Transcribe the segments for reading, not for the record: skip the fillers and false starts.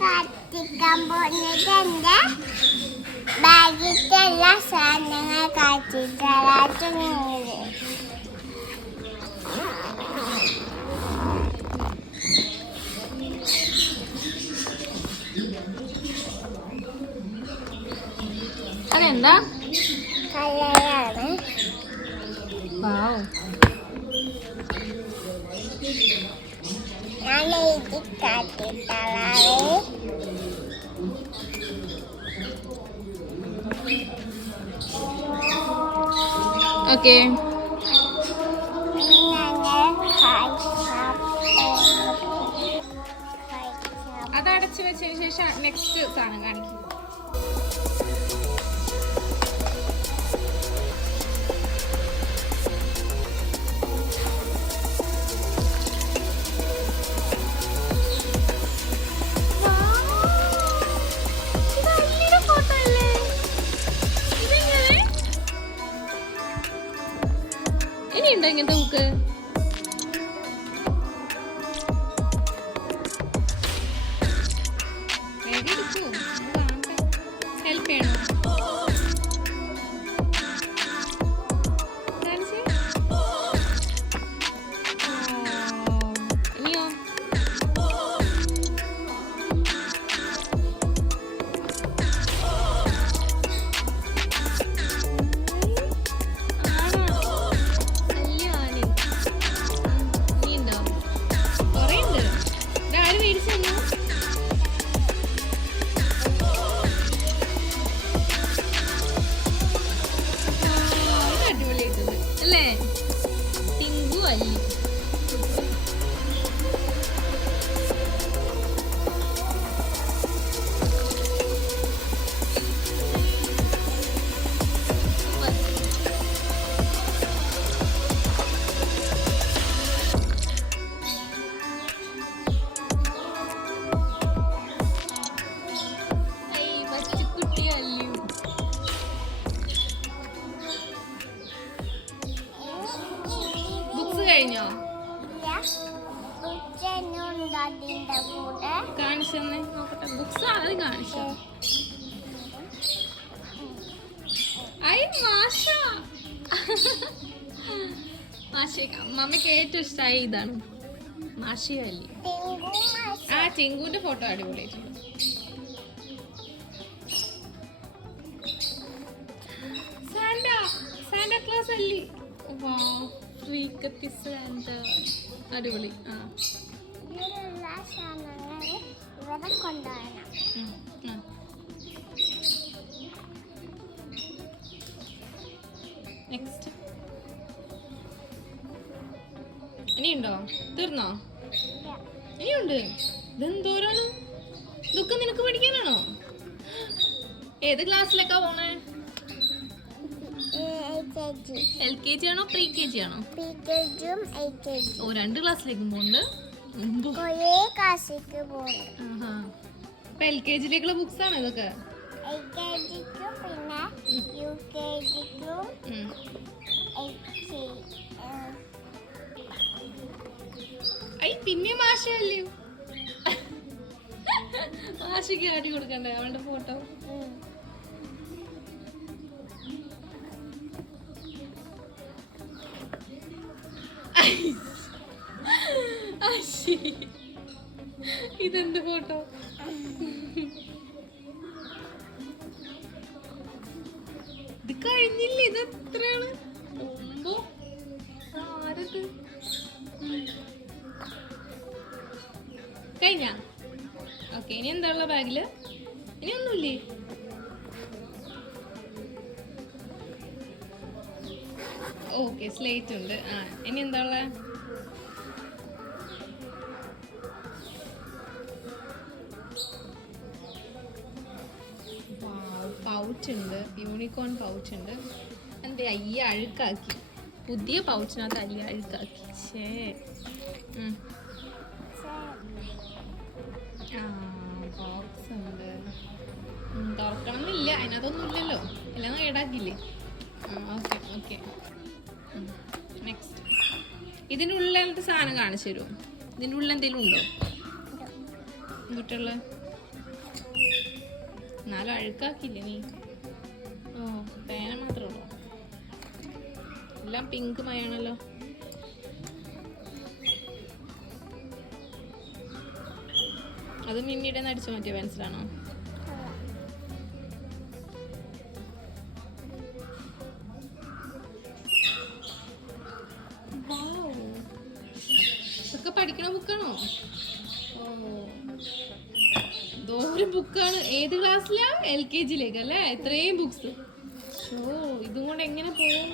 കത്തിക്കാൻ പോകുന്നത് എൻ്റെ ബാഗിത്തെ എല്ലാ സാധനങ്ങൾ കത്തിച്ചാലായിട്ട് നീങ്ങുന്നത്. അതെന്താ? കലയാണ്. വാവ്. ഞാൻ എഴുതി കത്തിത്തളാവേ. ഓക്കെ, അത് അടച്ചു വെച്ചതിന് ശേഷം നെക്സ്റ്റ് സാധനം കാണിക്കും. ഇനിയുണ്ടോ ഇങ്ങനത്തെ ബുക്ക്? ഹെൽപ്പ് ചെയ്യണോ? ഇനിയോ? അല്ലേ ടിങ്കു അല്ലി. പച്ചക്കുട്ടി അല്ലി. കഴിഞ്ഞോ? കാണിച്ചെന്ന് നോക്കട്ടെ. ബുക്സ് ആദ്യം കാണിച്ചോ. ഐ മാഷ, മമ്മിക്ക് ഏറ്റവും ഇഷ്ടമായി ഇതാണ് മാഷിയല്ലേ. ആ ടിങ്കുവിന്റെ ഫോട്ടോ അടിപൊളിയായിട്ടുണ്ട്. സാന്റാ ക്ലോസ് അല്ലേ. അടിപൊളി. നെക്സ്റ്റ് ഇനിയുണ്ടോ? തീർന്നോ? ഇനിയുണ്ട്. ഇതെന്തോരാണ്? ഇതൊക്കെ നിനക്ക് പഠിക്കാനാണോ? ഏത് ക്ലാസ്സിലേക്കാ പോണേ? LKG ആണോ പ്രീ KG ആണോ? ഓ, 2 ക്ലാസ്സിലേക്കും പോകുന്നുണ്ട്. LKGയിലേക്കുള്ള ബുക്സ് ആണ് ഇതൊക്കെ. പിന്നെ മാഷല്ലേ. മാഷിക്ക് ആടി കൊടുക്കണ്ടേ അവളുടെ ഫോട്ടോ? ഇതെന്ത് ഫോട്ടോ? ഇത് കഴിഞ്ഞില്ലേ? ഇത് എത്രയാണ്? ആരത് കഴിഞ്ഞ? ഓക്കെ, ഇനി എന്താ ഉള്ള ബാഗില്? ഇനി ഒന്നുമില്ലേ? ഓക്കെ, സ്ലേറ്റ് ഉണ്ട്. ഇനി എന്താ ഉള്ള? പൗച്ച് ഉണ്ട്, യൂണിക്കോൺ പൗച്ച് ഉണ്ട്. എന്താ അയ്യ അഴുക്കാക്കി, പുതിയ പൗച്ചിനകത്ത് അയ്യ അഴുക്കാക്കി. ബോക്സ് ഉണ്ട്. തുറക്കണം എന്നില്ല, അതിനകത്തൊന്നും ഇല്ലല്ലോ, എല്ലാം കേടാക്കില്ലേ. Okay okay. നെക്സ്റ്റ് ഇതിൻ്റെ ഉള്ളിലത്തെ സാധനം കാണിച്ചു തരുമോ? ഇതിൻ്റെ ഉള്ളിൽ എന്തെങ്കിലും ഉണ്ടോ? എന്നിട്ടുള്ള എന്നാലും അഴുക്കാക്കിയില്ലേ നീ? ഓ, പേന മാത്രമേ ഉള്ളൂ. എല്ലാം പിങ്ക് മയാണല്ലോ. അത് മിന്നിയുടെ അടിച്ചു മാറ്റിയ പെൻസിലാണോ? ഇതൊക്കെ പഠിക്കണ ബുക്കാണോ? ഓ, ദൂരം ബുക്കാണ്. ഏത് ക്ലാസ്സിലാ? LKG-ലേക്ക് അല്ലേ? ഇത്രയും ബുക്സ്. ഓ, ഇതും കൊണ്ട് എങ്ങനെ പോവും?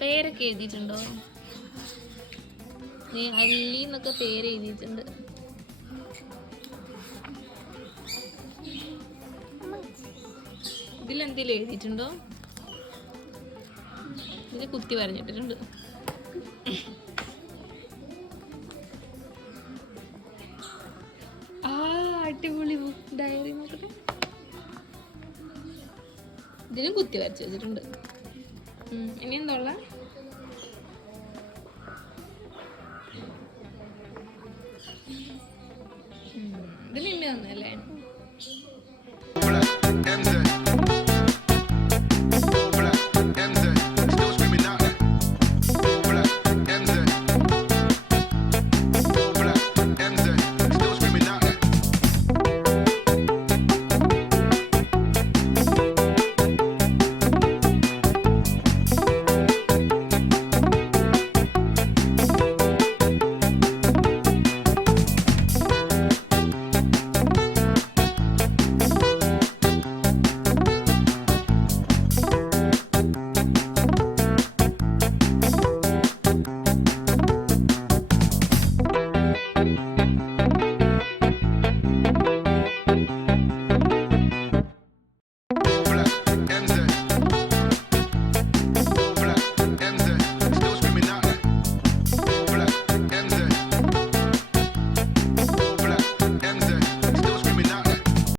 പേരൊക്കെ എഴുതിയിട്ടുണ്ടോ? അല്ലി എന്നൊക്കെ പേര് എഴുതിയിട്ടുണ്ട്. ഇതിലെന്തെങ്കിലും എഴുതിയിട്ടുണ്ടോ? ഇതിൽ കുത്തി വരഞ്ഞിട്ടിട്ടുണ്ട്. ആ, അടിപൊളി ബുക്ക്. ഡയറി നോക്കട്ടെ. ഇതിനും കുത്തി വരച്ച് വെച്ചിട്ടുണ്ട്. ഇനി എന്താ ഉള്ള? ഇത് മിമ്മി തന്നല്ലേ?